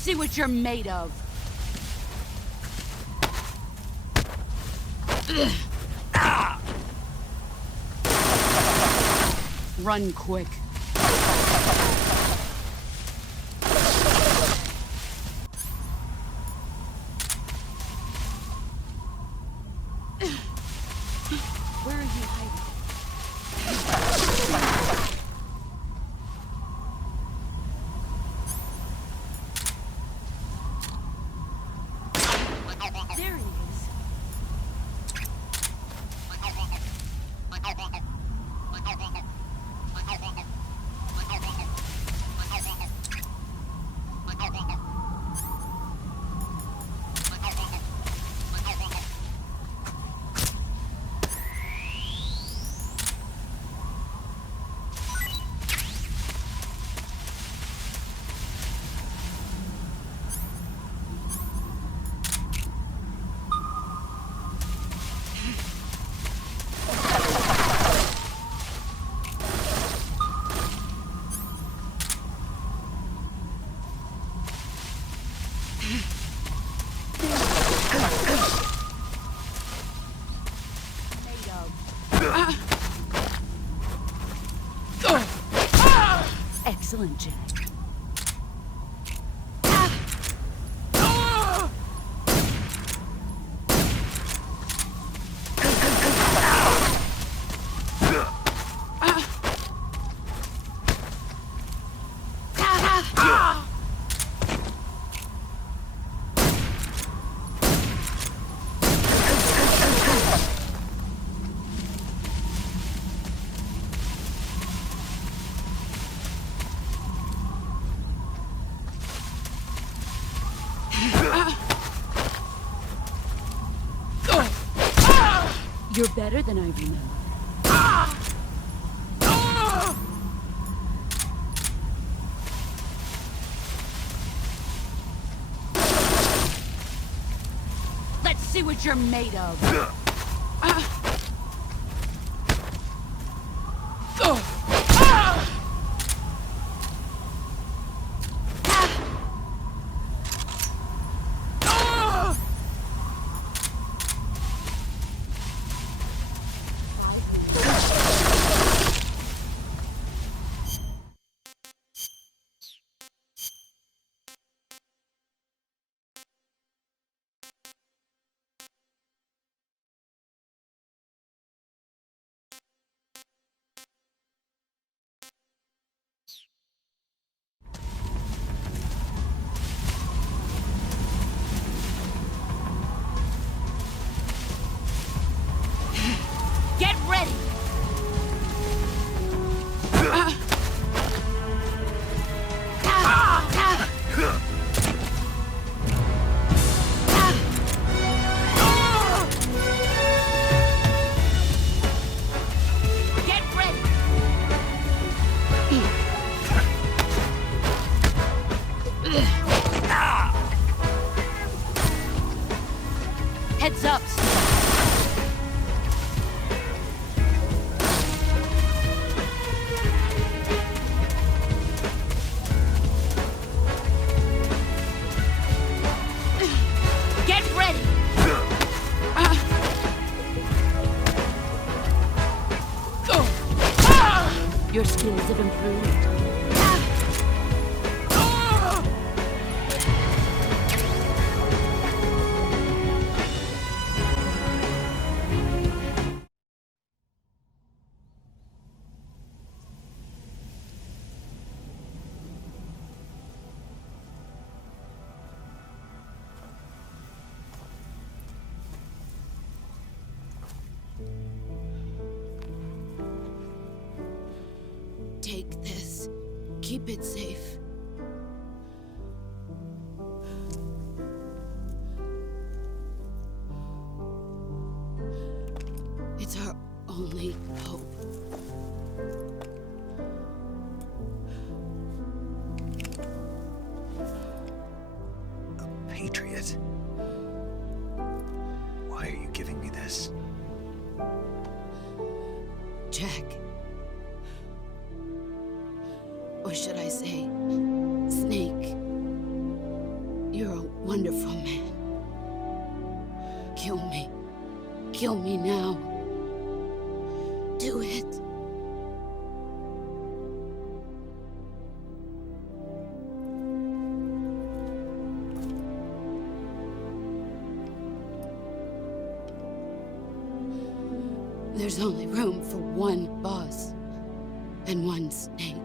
see what you're made of. Run quick. Where are you hiding? There he is. Excellent, Jack. You're better than I remember. Let's see what you're made of. Get ready! Get ready! Heads up! Get ready! Your skills have improved. Take this. Keep it safe. It's our only hope. A patriot? Why are you giving me this? Jack. Or should I say, Snake? wonderful man. Kill me. Kill me now. Do it. There's only room for one boss and one snake.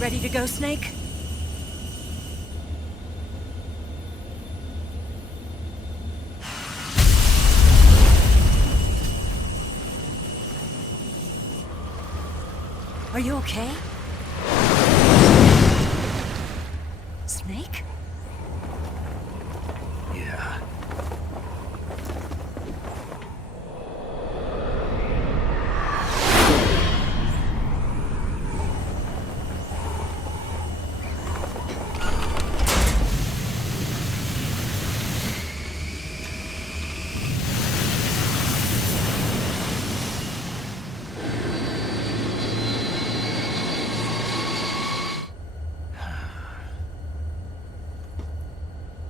Ready to go, Snake? Are you okay? Snake? Yeah.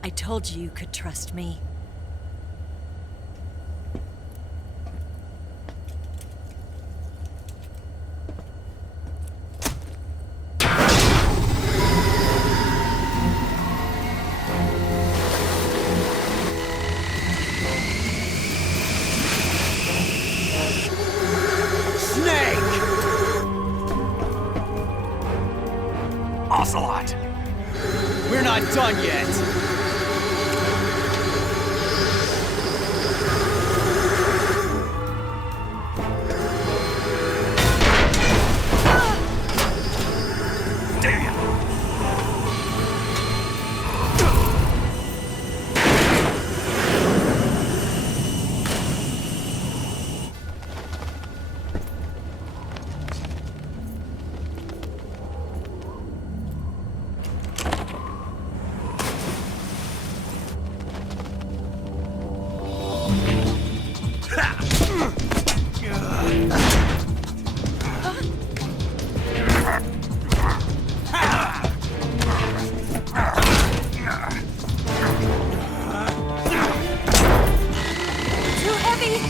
I told you you could trust me. Snake! Ocelot! We're not done yet! Too heavy!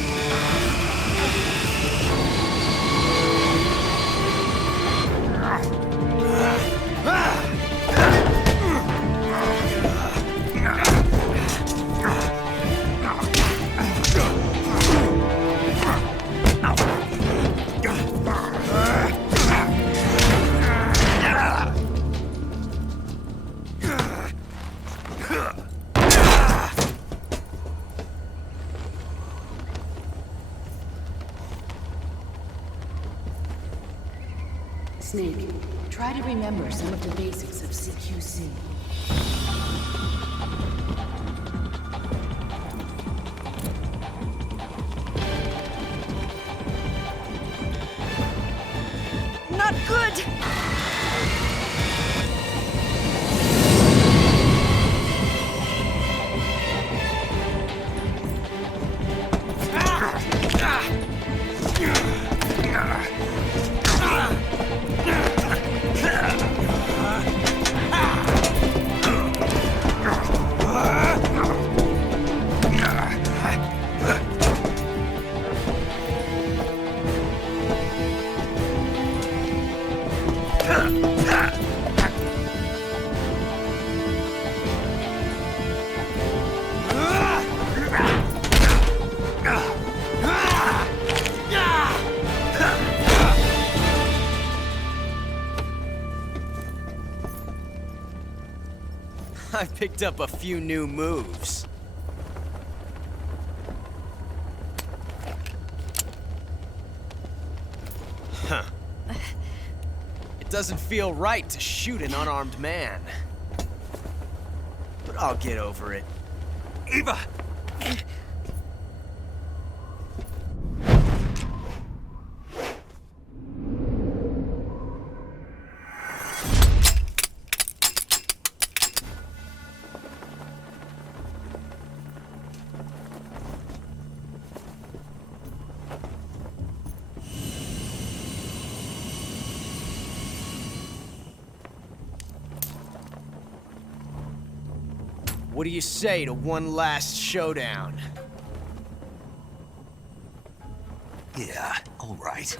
Snake, try to remember some of the basics of CQC. Not good! I picked up a few new moves. Huh. It doesn't feel right to shoot an unarmed man. But I'll get over it. Eva! What do you say to one last showdown? Yeah, all right.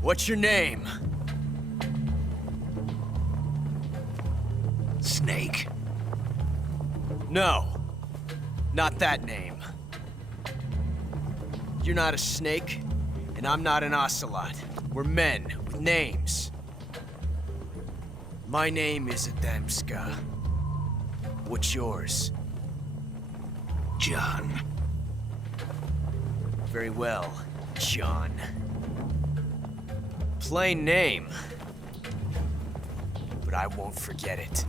What's your name? Snake. No, not that name. You're not a snake, and I'm not an ocelot. We're men with names. My name is Adamska. What's yours? John. Very well, John. Plain name. But I won't forget it.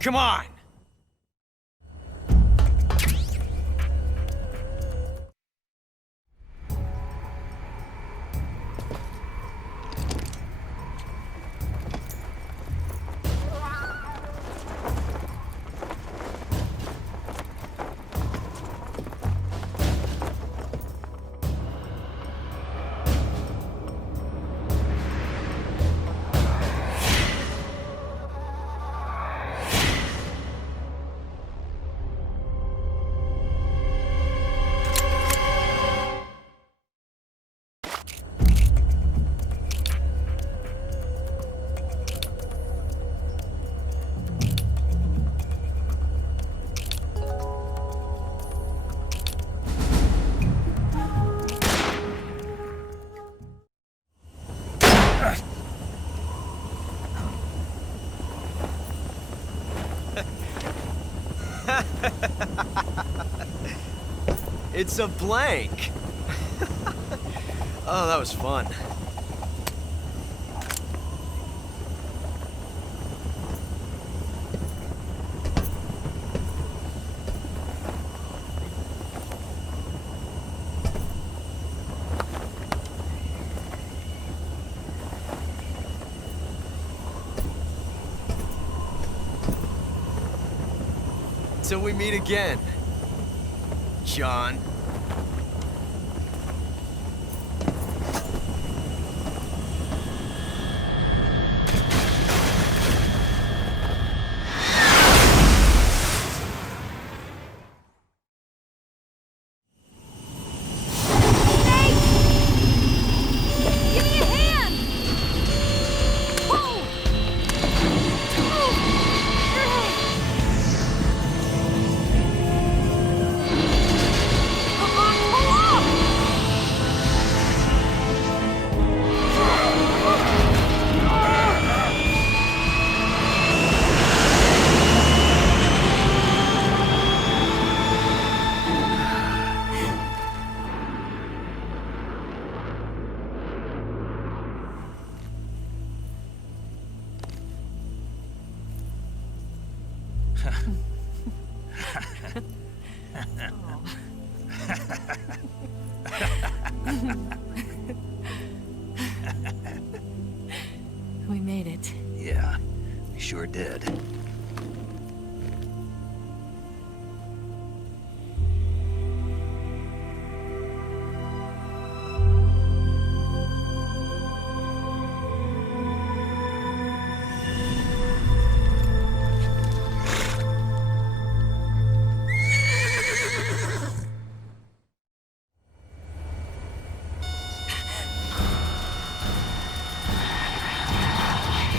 Come on! It's a blank. Oh, that was fun. Till we meet again, John. Give me a hand! Whoa! Come on, pull off! We made it. Yeah, we sure did.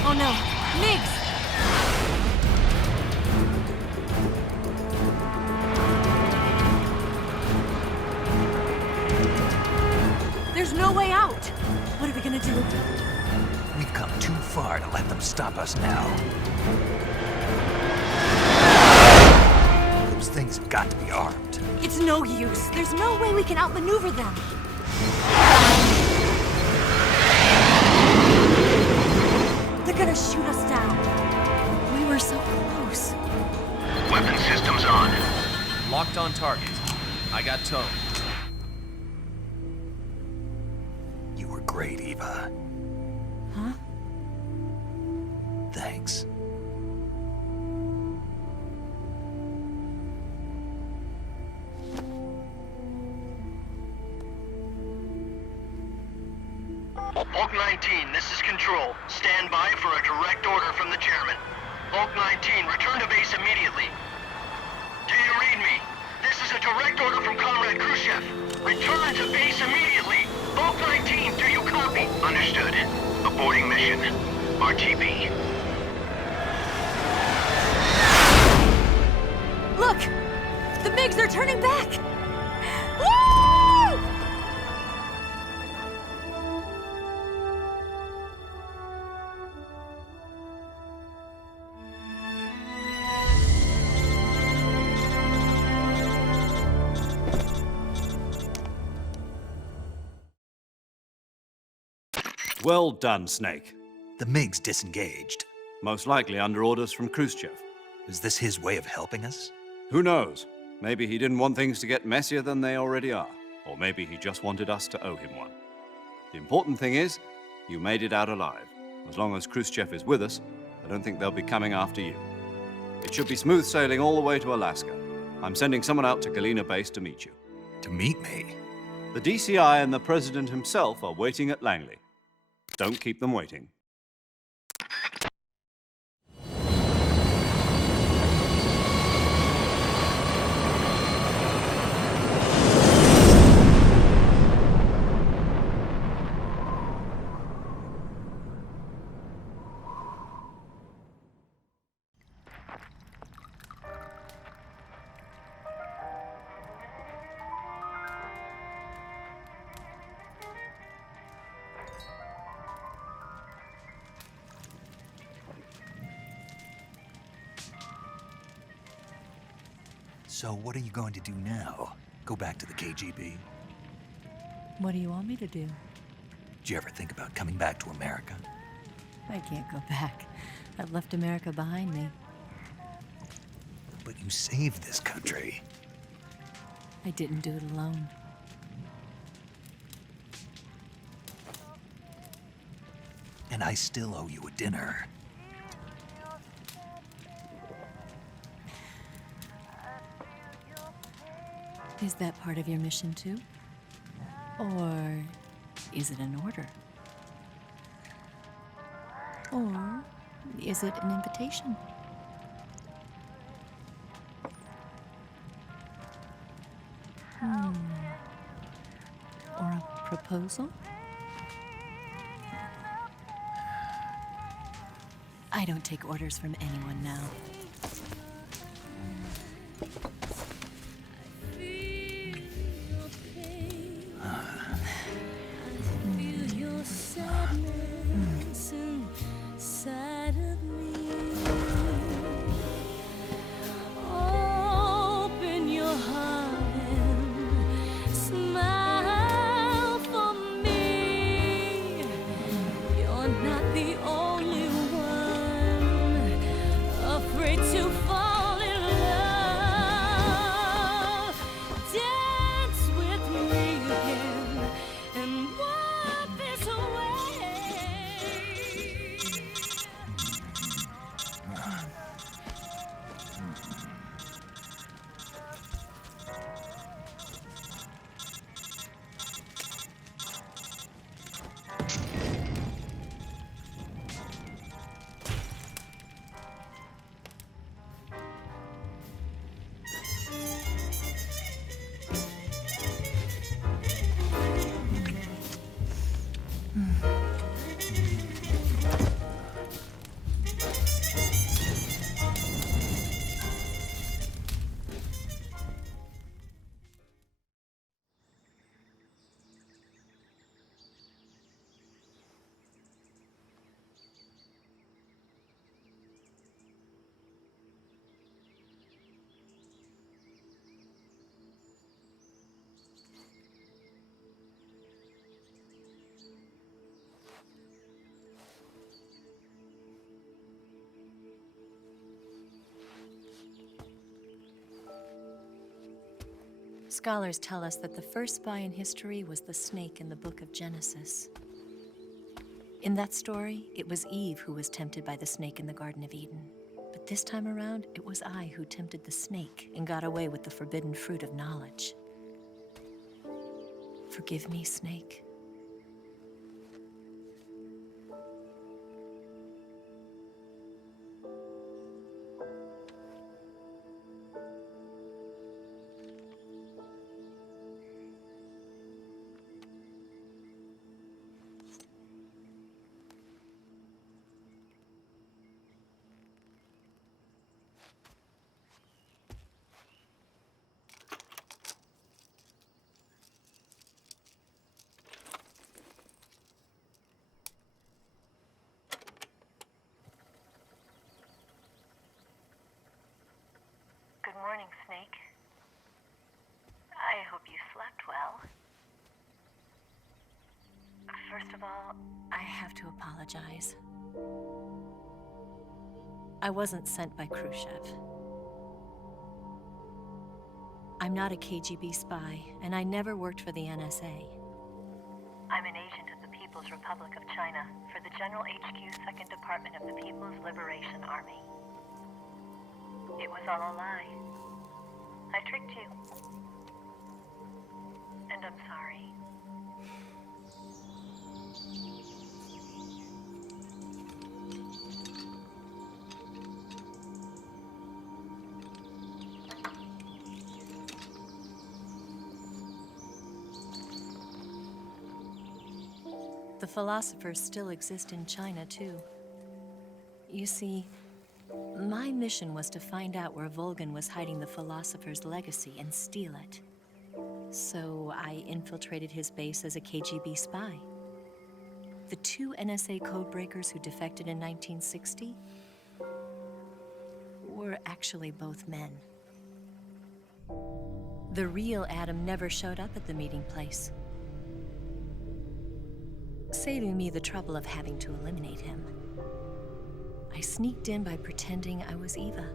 Oh no, Migs! There's no way out! What are we gonna do? We've come too far to let them stop us now. Those things have got to be armed. It's no use. There's no way we can outmaneuver them. They're gonna shoot us down. We were so close. Weapon systems on. Locked on target. I got towed. You were great, Eva. Huh? Thanks. Hulk 19, this is Control. Stand by for a direct order from the chairman. Hulk 19, return to base immediately. Do you read me? This is a direct order from Comrade Khrushchev. Return to base immediately. Hulk 19, do you copy? Understood. Aborting mission. RTB. Look! The MiGs are turning back! Woo! Well done, Snake. The MiGs disengaged. Most likely under orders from Khrushchev. Is this his way of helping us? Who knows? Maybe he didn't want things to get messier than they already are. Or maybe he just wanted us to owe him one. The important thing is, you made it out alive. As long as Khrushchev is with us, I don't think they'll be coming after you. It should be smooth sailing all the way to Alaska. I'm sending someone out to Galena Base to meet you. To meet me? The DCI and the President himself are waiting at Langley. Don't keep them waiting. So what are you going to do now? Go back to the KGB? What do you want me to do? Did you ever think about coming back to America? I can't go back. I've left America behind me. But you saved this country. I didn't do it alone. And I still owe you a dinner. Is that part of your mission too? Or is it an order? Or is it an invitation? Or a proposal? I don't take orders from anyone now. Open your heart and smile for me. You're not the only one afraid to fall in love. Dance with me again and wipe this away. Scholars tell us that the first spy in history was the snake in the book of Genesis. In that story, it was Eve who was tempted by the snake in the Garden of Eden. But this time around, it was I who tempted the snake and got away with the forbidden fruit of knowledge. Forgive me, Snake. Good morning, Snake. I hope you slept well. First of all, I have to apologize. I wasn't sent by Khrushchev. I'm not a KGB spy, and I never worked for the NSA. I'm an agent of the People's Republic of China for the General HQ 2nd Department of the People's Liberation Army. It was all a lie. I tricked you. And I'm sorry. The philosophers still exist in China, too. You see, my mission was to find out where Volgan was hiding the philosopher's legacy and steal it. So I infiltrated his base as a KGB spy. The two NSA codebreakers who defected in 1960 were actually both men. The real Adam never showed up at the meeting place, saving me the trouble of having to eliminate him. I sneaked in by pretending I was Eva.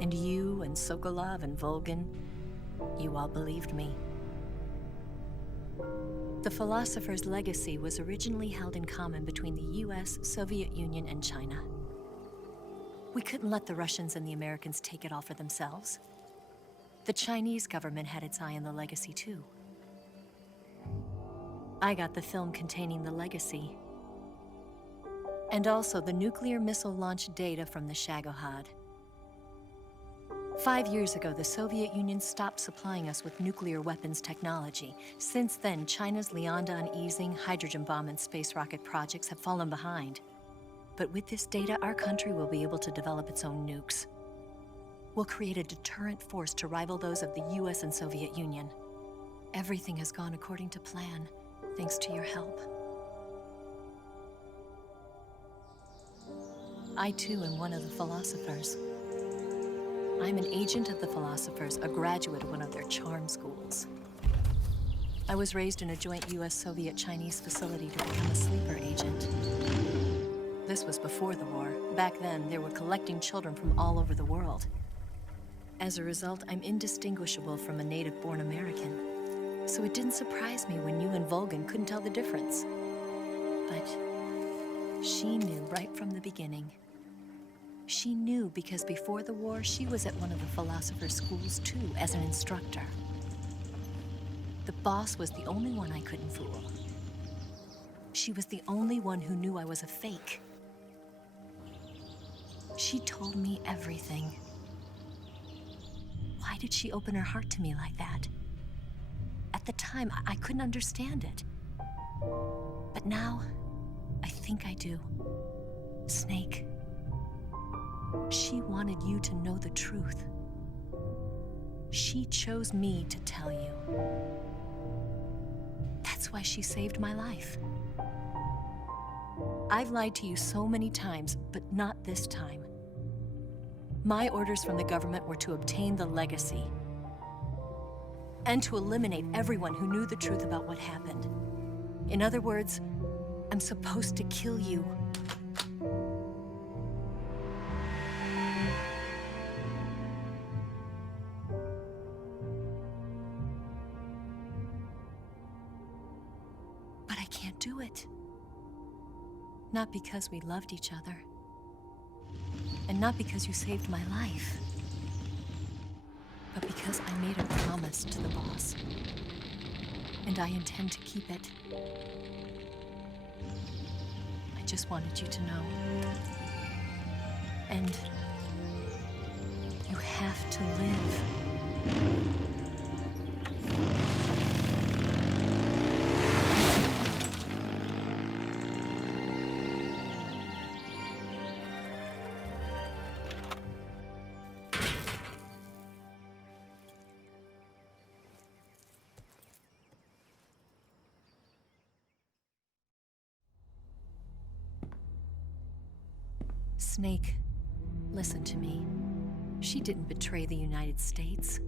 And you and Sokolov and Volgin, you all believed me. The philosopher's legacy was originally held in common between the US, Soviet Union, and China. We couldn't let the Russians and the Americans take it all for themselves. The Chinese government had its eye on the legacy too. I got the film containing the legacy, and also the nuclear missile launch data from the Shagohod. 5 years ago, the Soviet Union stopped supplying us with nuclear weapons technology. Since then, China's Liaodong easing, hydrogen bomb, and space rocket projects have fallen behind. But with this data, our country will be able to develop its own nukes. We'll create a deterrent force to rival those of the US and Soviet Union. Everything has gone according to plan, thanks to your help. I too am one of the philosophers. I'm an agent of the philosophers, a graduate of one of their charm schools. I was raised in a joint US-Soviet-Chinese facility to become a sleeper agent. This was before the war. Back then, they were collecting children from all over the world. As a result, I'm indistinguishable from a native-born American. So it didn't surprise me when you and Volgin couldn't tell the difference. But she knew right from the beginning. She knew because before the war, she was at one of the philosopher's schools too, as an instructor. The boss was the only one I couldn't fool. She was the only one who knew I was a fake. She told me everything. Why did she open her heart to me like that? At the time, I couldn't understand it. But now, I think I do. Snake. She wanted you to know the truth. She chose me to tell you. That's why she saved my life. I've lied to you so many times, but not this time. My orders from the government were to obtain the legacy and to eliminate everyone who knew the truth about what happened. In other words, I'm supposed to kill you. But I can't do it. Not because we loved each other. And not because you saved my life. But because I made a promise to the boss. And I intend to keep it. I just wanted you to know. And you have to live. Snake, listen to me. She didn't betray the United States.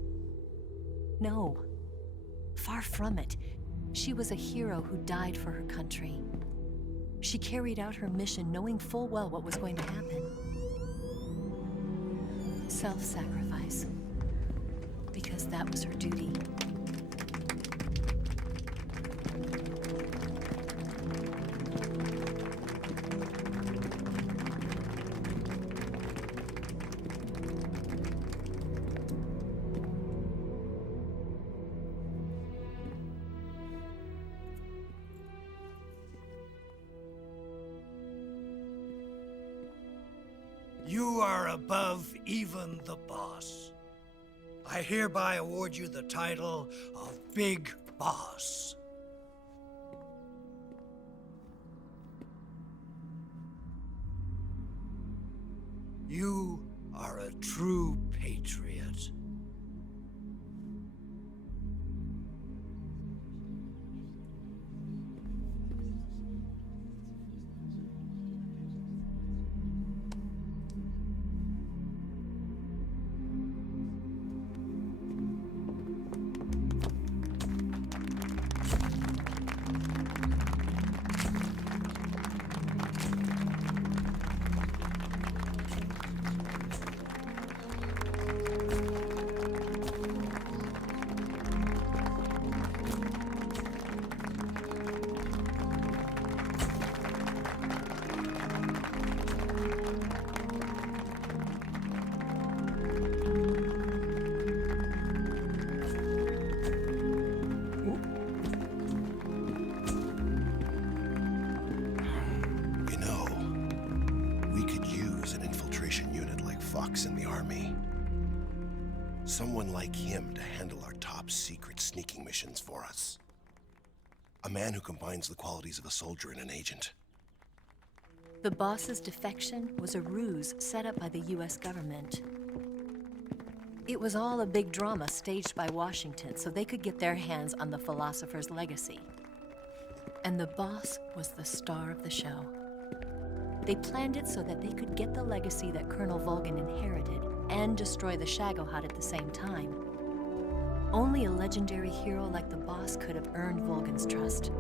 No. Far from it. She was a hero who died for her country. She carried out her mission knowing full well what was going to happen. Self-sacrifice. Because that was her duty. You are above even the boss. I hereby award you the title of Big Boss. You are a true patriot. box in the army. Someone like him to handle our top secret sneaking missions for us. A man who combines the qualities of a soldier and an agent. The boss's defection was a ruse set up by the US government. It was all a big drama staged by Washington so they could get their hands on the philosopher's legacy. And the boss was the star of the show. They planned it so that they could get the legacy that Colonel Volgin inherited and destroy the Shagohod at the same time. Only a legendary hero like the boss could have earned Volgin's trust.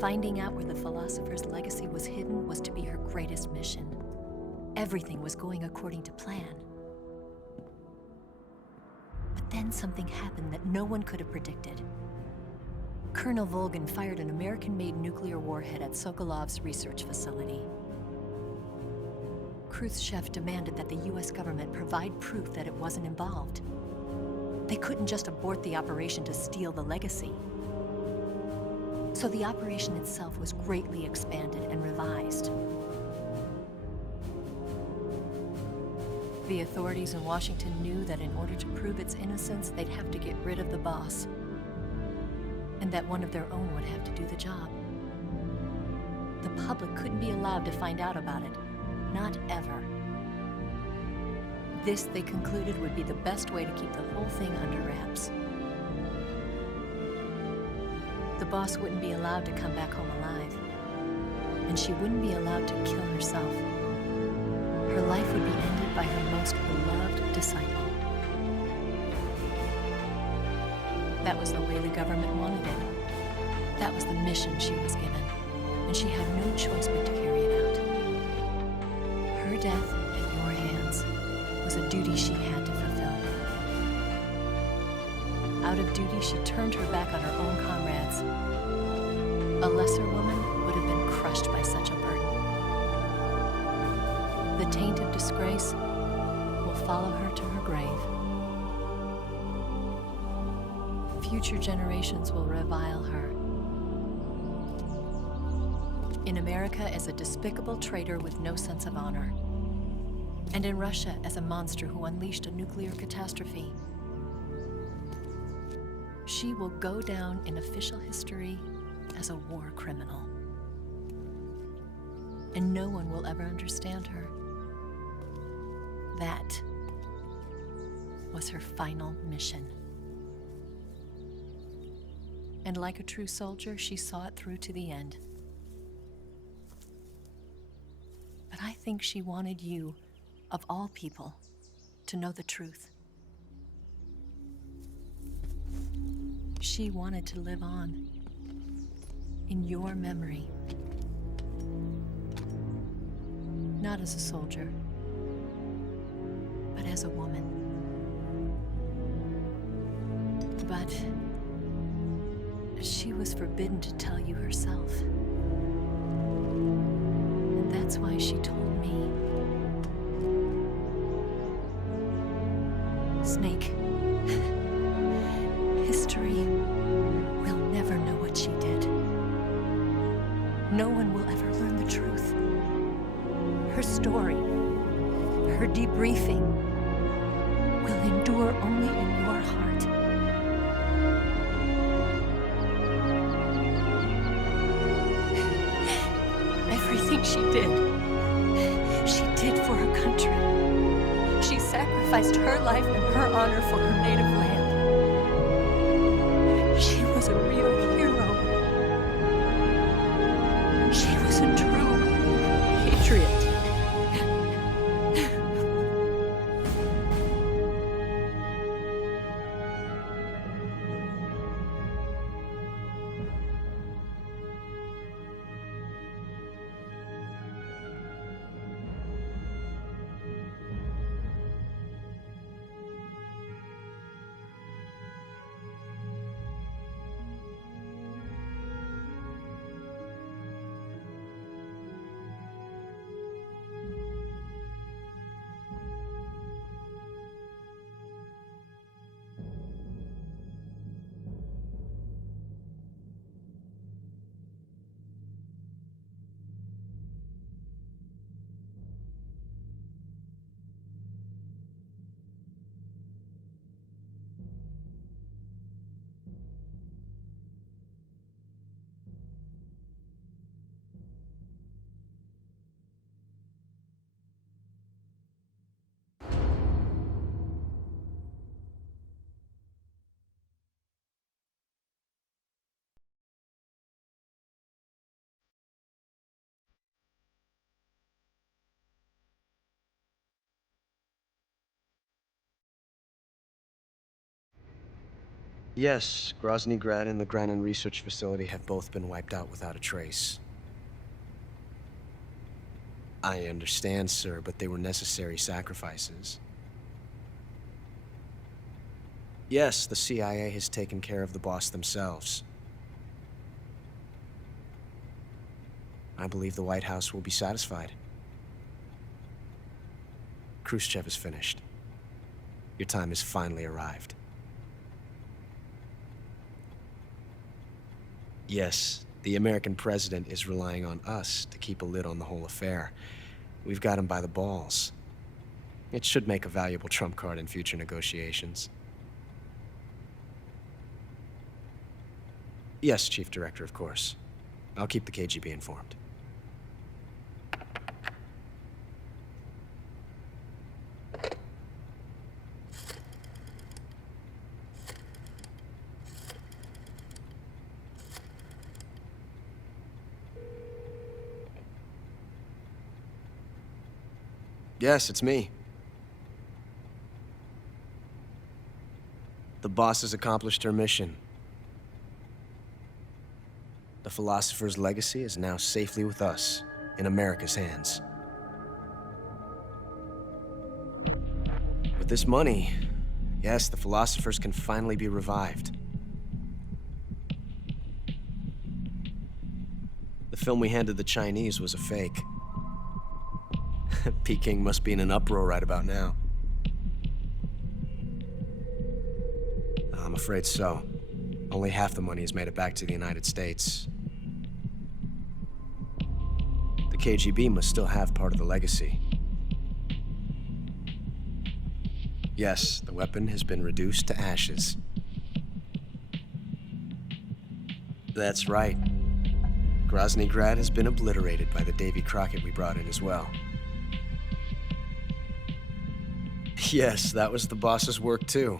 Finding out where the philosopher's legacy was hidden was to be her greatest mission. Everything was going according to plan. But then something happened that no one could have predicted. Colonel Volgin fired an American-made nuclear warhead at Sokolov's research facility. Khrushchev demanded that the US government provide proof that it wasn't involved. They couldn't just abort the operation to steal the legacy. So the operation itself was greatly expanded and revised. The authorities in Washington knew that in order to prove its innocence, they'd have to get rid of the boss, and that one of their own would have to do the job. The public couldn't be allowed to find out about it, not ever. This, they concluded, would be the best way to keep the whole thing under wraps. The boss wouldn't be allowed to come back home alive, and she wouldn't be allowed to kill herself. Her life would be ended by her most beloved disciple. That was the way the government wanted it. That was the mission she was given, and she had no choice but to carry it out. Her death at your hands was a duty she had to fulfill. Out of duty, she turned her back on her own comrades. A lesser woman would have been crushed by such a burden. The taint of disgrace will follow her to her grave. Future generations will revile her. In America as a despicable traitor with no sense of honor. And in Russia as a monster who unleashed a nuclear catastrophe. She will go down in official history as a war criminal. And no one will ever understand her. That was her final mission. And like a true soldier, she saw it through to the end. But I think she wanted you, of all people, to know the truth. She wanted to live on in your memory. Not as a soldier, but as a woman. But she was forbidden to tell you herself. And that's why she told me. Snake, history will never know what she did. No one will ever learn the truth. Her story, her debriefing, will endure only in your heart. Everything she did for her country. She sacrificed her life and her honor for her native land. She was a real hero. She was a true patriot. Yes, Grozny Grad and the Granin Research Facility have both been wiped out without a trace. I understand, sir, but they were necessary sacrifices. Yes, the CIA has taken care of the boss themselves. I believe the White House will be satisfied. Khrushchev is finished. Your time has finally arrived. Yes, the American president is relying on us to keep a lid on the whole affair. We've got him by the balls. It should make a valuable trump card in future negotiations. Yes, Chief Director, of course. I'll keep the KGB informed. Yes, it's me. The boss has accomplished her mission. The philosopher's legacy is now safely with us, in America's hands. With this money, yes, the philosophers can finally be revived. The film we handed the Chinese was a fake. Peking must be in an uproar right about now. I'm afraid so. Only half the money has made it back to the United States. The KGB must still have part of the legacy. Yes, the weapon has been reduced to ashes. That's right. Grozny Grad has been obliterated by the Davy Crockett we brought in as well. Yes, that was the boss's work too.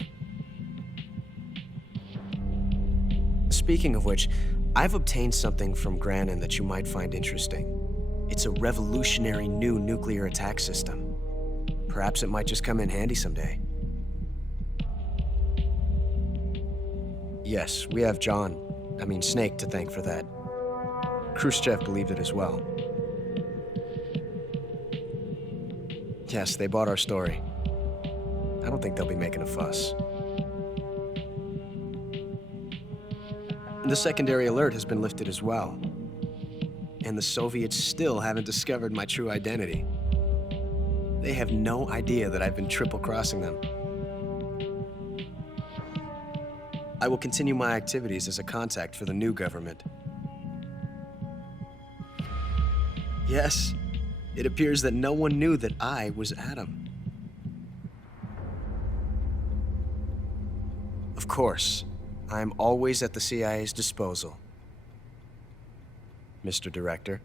Speaking of which, I've obtained something from Granin that you might find interesting. It's a revolutionary new nuclear attack system. Perhaps it might just come in handy someday. Yes, we have Snake to thank for that. Khrushchev believed it as well. Yes, they bought our story. I don't think they'll be making a fuss. The secondary alert has been lifted as well. And the Soviets still haven't discovered my true identity. They have no idea that I've been triple-crossing them. I will continue my activities as a contact for the new government. Yes, it appears that no one knew that I was Adam. Of course, I'm always at the CIA's disposal, Mr. Director.